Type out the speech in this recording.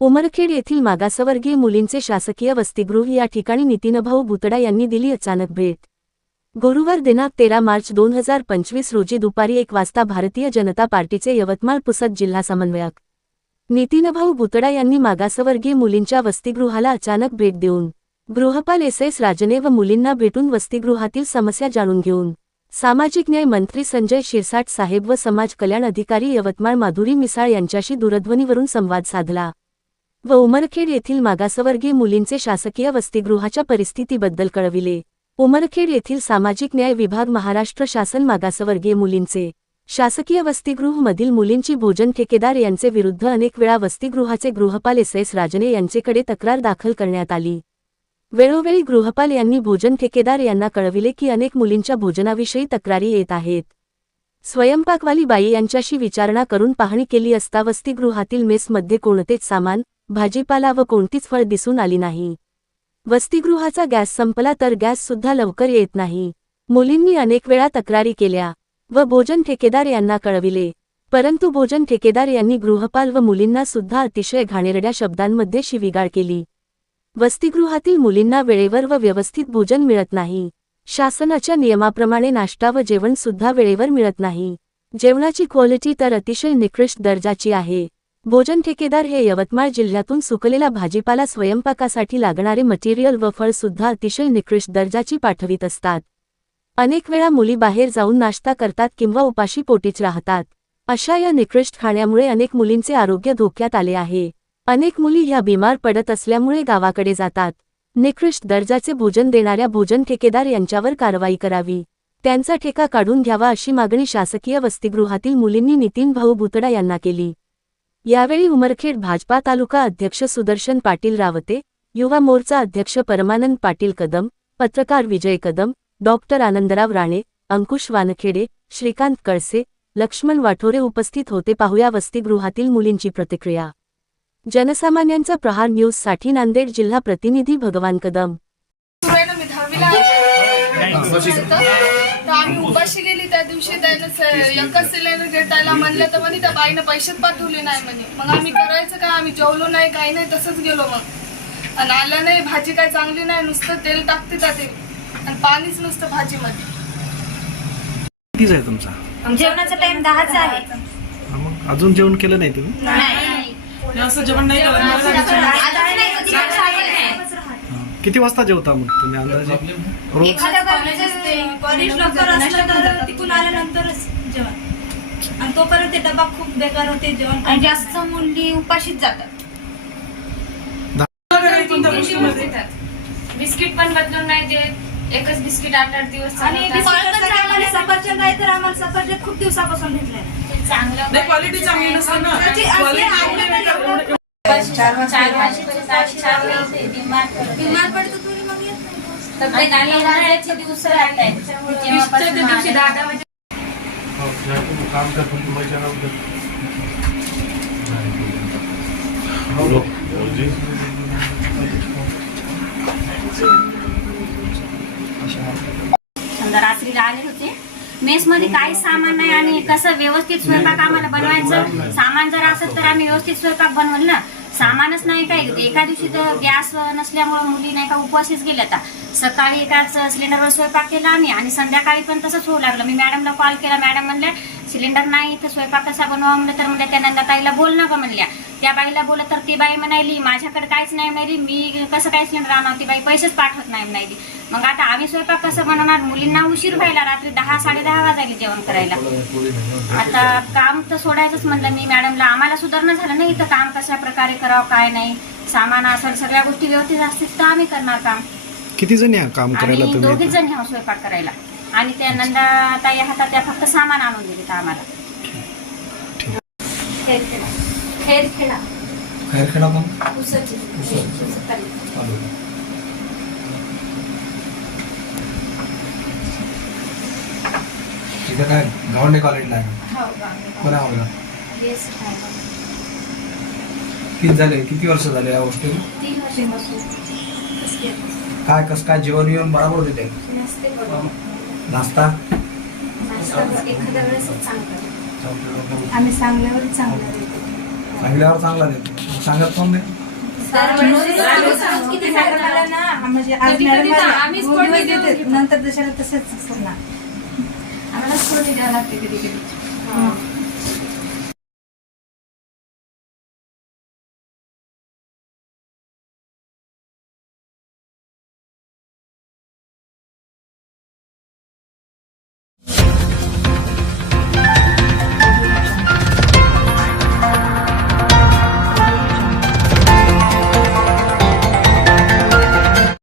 उमरखेड येथील मागासवर्गीय मुलींचे शासकीय वसतिगृह या ठिकाणी नितीनभाऊ भुतडा यांनी दिली अचानक भेट. गुरुवार दिनांक तेरा मार्च दोन हजार पंचवीस रोजी दुपारी एक वाजता भारतीय जनता पार्टीचे यवतमाळ पुसद जिल्हा समन्वयक नितीनभाऊ भुतडा यांनी मागासवर्गीय मुलींच्या वसतिगृहाला अचानक भेट देऊन गृहपाल एस एस राजने व मुलींना भेटून वसतिगृहातील समस्या जाणून घेऊन सामाजिक न्याय मंत्री संजय शिरसाट साहेब व समाज कल्याण अधिकारी यवतमाळ माधुरी मिसाळ यांच्याशी दूरध्वनीवरून संवाद साधला. व उमरखेड येथील मागासवर्गीय मुलींचे शासकीय वसतिगृहाच्या परिस्थितीबद्दल कळविले. उमरखेड येथील सामाजिक न्याय विभाग महाराष्ट्र शासन मागासवर्गीय मुलींचे. शासकीय वसतिगृहमधील मुलींची भोजन ठेकेदार यांचे विरुद्ध अनेक वेळा वसतिगृहाचे गृहपाल एस. एस. राजने यांचेकडे तक्रार दाखल करण्यात आली. वेळोवेळी गृहपाल यांनी भोजन ठेकेदार यांना कळविले की अनेक मुलींच्या भोजनाविषयी तक्रारी येत आहेत. स्वयंपाकवाली बाई यांच्याशी विचारणा करून पाहणी केली असता वसतिगृहातील मेसमध्ये कोणतेच सामान भाजीपाला व कोणतीच फळ दिसून आली नाही. वसतिगृहाचा गॅस संपला तर गॅस सुद्धा लवकर येत नाही. मुलींनी अनेक वेळा तक्रारी केल्या व भोजन ठेकेदार यांना कळविले. परंतु भोजन ठेकेदार यांनी गृहपाल व मुलींना सुद्धा अतिशय घाणेरड्या शब्दांमध्ये शिवीगाळ केली. वसतिगृहातील मुलींना वेळेवर व व्यवस्थित भोजन मिळत नाही. शासनाच्या नियमाप्रमाणे नाश्ता व जेवण सुद्धा वेळेवर मिळत नाही. जेवणाची क्वालिटी तर अतिशय निकृष्ट दर्जाची आहे. भोजन ठेकेदार हे यवतमाळ जिल्ह्यातून सुकलेला भाजीपाला स्वयंपाकासाठी लागणारे मटेरियल व फळ सुद्धा अतिशय निकृष्ट दर्जाची पाठवित असतात. अनेक वेळा मुली बाहेर जाऊन नाश्ता करतात किंवा उपाशी पोटीच राहतात. अशा या निकृष्ट खाण्यामुळे अनेक मुलींचे आरोग्य धोक्यात आले आहे. अनेक मुली ह्या बिमार पडत असल्यामुळे गावाकडे जातात. निकृष्ट दर्जाचे भोजन देणाऱ्या भोजन ठेकेदार यांच्यावर कारवाई करावी. त्यांचा ठेका काढून घ्यावा अशी मागणी शासकीय वसतिगृहातील मुलींनी नितीन भाऊ भुतडा यांना केली. यावेळी उमरखेड भाजपा तालुका अध्यक्ष सुदर्शन पाटील रावते युवा मोर्चा अध्यक्ष परमानंद पाटील कदम पत्रकार विजय कदम डॉक्टर आनंदराव राणे अंकुश वानखेडे श्रीकांत कळसे लक्ष्मण वाठोरे उपस्थित होते. पाहुया वसतिगृहातील मुलींची प्रतिक्रिया. जनसामान्यांचा प्रहार न्यूजसाठी नांदेड जिल्हा प्रतिनिधी भगवान कदम. तर आम्ही उपाशी गेली त्या दिवशी त्यानं एकच सिलेंडर घेतायला म्हणलं तर म्हणे त्या बाईनं पैसेच पाठवले नाही म्हणे. मग आम्ही करायचं काय आम्ही जेवलो नाही काही नाही तसंच गेलो मग. आणि आलं नाही भाजी काय चांगली नाही नुसतं तेल टाकते त्या ते. आणि पाणीच नुसतं भाजीमध्ये. कितीच आहे तुमचा? जेवणाचा टाइम दहाचा आहे. मग अजून जेवण केलं नाही तुम्ही? असं जेवण नाही करत मला. किती वाजता जेवता मग तुम्ही अंदाजे? रोज? एखाद्या कॉलेज लवकर असलं तर तिकून आल्यानंतरच जेवण. आणि तोपर्यंत ते डबा खूप बेकार होते जेवण आणि जास्त मुली उपाशीच जातात. बिस्किट पण बदलून नाही देत. एकच बिस्किट आठ आठ दिवस आणि चालवतात. बिस्किट जरी आम्हाला सफरचंद आहे तर आम्हाला सफरचंद खूप दिवसापासून भेटले चांगलं नाही क्वालिटी चांगली नसते ना. त्याची असली क्वालिटी आवडत नाही एवढं. चार वाजेपर्यंत आम्ही चार वाजता बिमार पडतो. बिमार पडतो तुम्ही मग येत नाही. तब्येत आणि उन्हाळ्याचे दिवस राहत आहेत त्याच्यामुळे जेव्हापासून दिवशी आले- दहा वाजे काम कर पण तुम्हाला समजा रात्रीला आले होते. मेस मध्ये काही सामान नाही आणि कसं व्यवस्थित स्वयंपाक आम्हाला बनवायचं? सामान जर असेल तर आम्ही व्यवस्थित स्वयंपाक बनवल ना सामानच नाही काय? एका दिवशी तर गॅस नसल्यामुळे मुली नाही का उपवासीच गेल्या आता. सकाळी एकाच सिलेंडरवर स्वयंपाक केला आम्ही आणि संध्याकाळी पण तसंच होऊ लागलं. मी मॅडमला कॉल केला. मॅडम म्हणल्या सिलेंडर नाही तर स्वयंपाक कसा बनवा म्हणलं तर म्हणल्या त्या नंदाताईला बोल ना गं म्हणल्या. त्या बाईला बोलत तर ती बाई म्हणाली माझ्याकडे काहीच नाही म्हणाली मी कसं काय सिलेंडर आणणार? ती बाई पैसेच पाठवत नाही म्हणाली. मग आता आम्ही स्वयंपाक कसं बनवणार? मुलींना उशीर व्हायला रात्री दहा साडे दहा वाजायला जेवण करायला. आता काम तर सोडायचंच म्हणलं मी मॅडमला. आम्हाला सुधारणा झालं नाही तर काम कशा प्रकारे करावं काय नाही. सामान असेल सगळ्या गोष्टी व्यवस्थित असतील तर आम्ही करणार काम. किती जणी आहे काम करायला तुम्ही दोघीच जण ह्या स्वयंपाक करायला. आणि त्या नंदा ताई हातात त्या फक्त सामान आणून दिले आम्हाला. खेळ खेळा खैरखेडा पण? उसची तिथं काय? गावंडे कॉलेजला आहे कोणा आवडला किती झाले? किती वर्ष झाले या गोष्टी काय कसं काय? जेवण येऊन बरोबर बरोबर. नाश्ता? एखाद्या वेळेस चांगलं आम्ही सांगल्यावर चांगलं देतो. सांगल्यावर चांगला देते. सांगत पण नाही? किती ना म्हणजे आज कधी मॅडम कधी तर आल्या, आम्हीच दोन फोडणी दिवस देऊन देते. घेतो. नंतर दुसऱ्याला तसंच असणार. आम्हाला द्यावं लागते कधी कधी